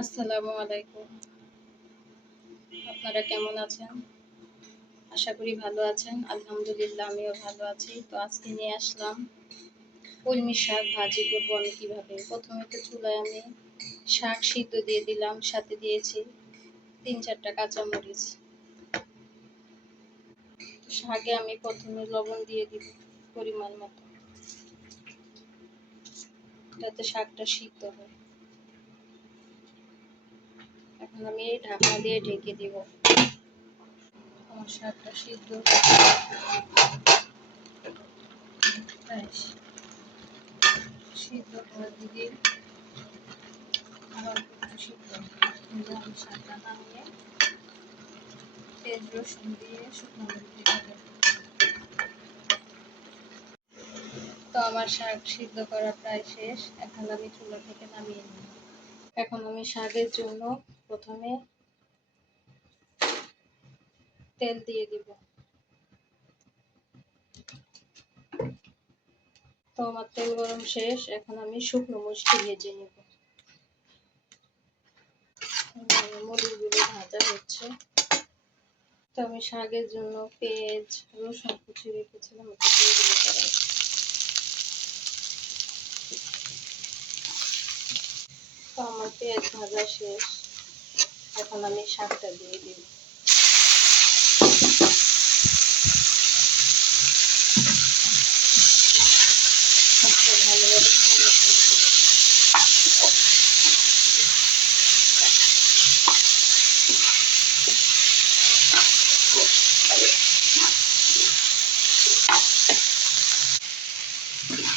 আসসালামু আলাইকুম। আপনারা কেমন আছেন? আশা করি ভালো আছেন। আলহামদুলিল্লাহ আমিও ভালো আছি। তো আজকে নিয়ে আসলাম কলমি শাক ভাজি করবো আমি কিভাবে। প্রথমে তো চুলায় আমি শাক সিদ্ধ দিয়ে দিলাম, সাথে দিয়েছি ৩-৪টা কাঁচামরিচ। শাকে আমি প্রথমে লবণ দিয়ে দিব পরিমাণ মতো, যাতে শাকটা সিদ্ধ হয়। এখন আমি এই ঢাকনা দিয়ে ঢেকে দিব। আমার শাকটা সিদ্ধ সিদ্ধ করে দিকে আরো একটু সিদ্ধ কিন্তু আমি শাকটা নামিয়ে পেঁয়াজ রসুন দিয়ে শুকনো মরিচ দিয়ে। তো আমার শাক সিদ্ধ করা প্রায় শেষ। এখন আমি চুলা থেকে নামিয়ে নিই। এখন আমি শাকের জন্য প্রথমে তেল দিয়ে দিব। তো আমার তেল গরম শেষ। এখন আমি শুকনো মরিচটি ভেজে নেব। মরিচগুলো ভাজা হচ্ছে। তো আমি শাকের জন্য পেঁয়াজ রসুন কুচি রেখেছিলাম, ওটা দিয়ে দিলে কড়াই। তো আমার পেঁয়াজ ভাজা শেষ। এখন আমি শাকটা দিয়ে দিব। শাকটা ভালোভাবে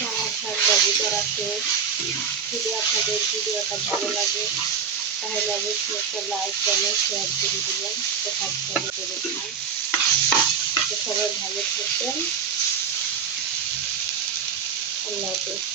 আমার শাক ভাজি করা শেষ। যদি আপনাদের ভিডিওটা ভালো লাগে তাহলে অবশ্যই একটা লাইক কমেন্ট শেয়ার করে দিবেন, সাবস্ক্রাইব করে দিবেন। তো সবাই ভালো থাকবেন। আল্লাহ হাফেজ।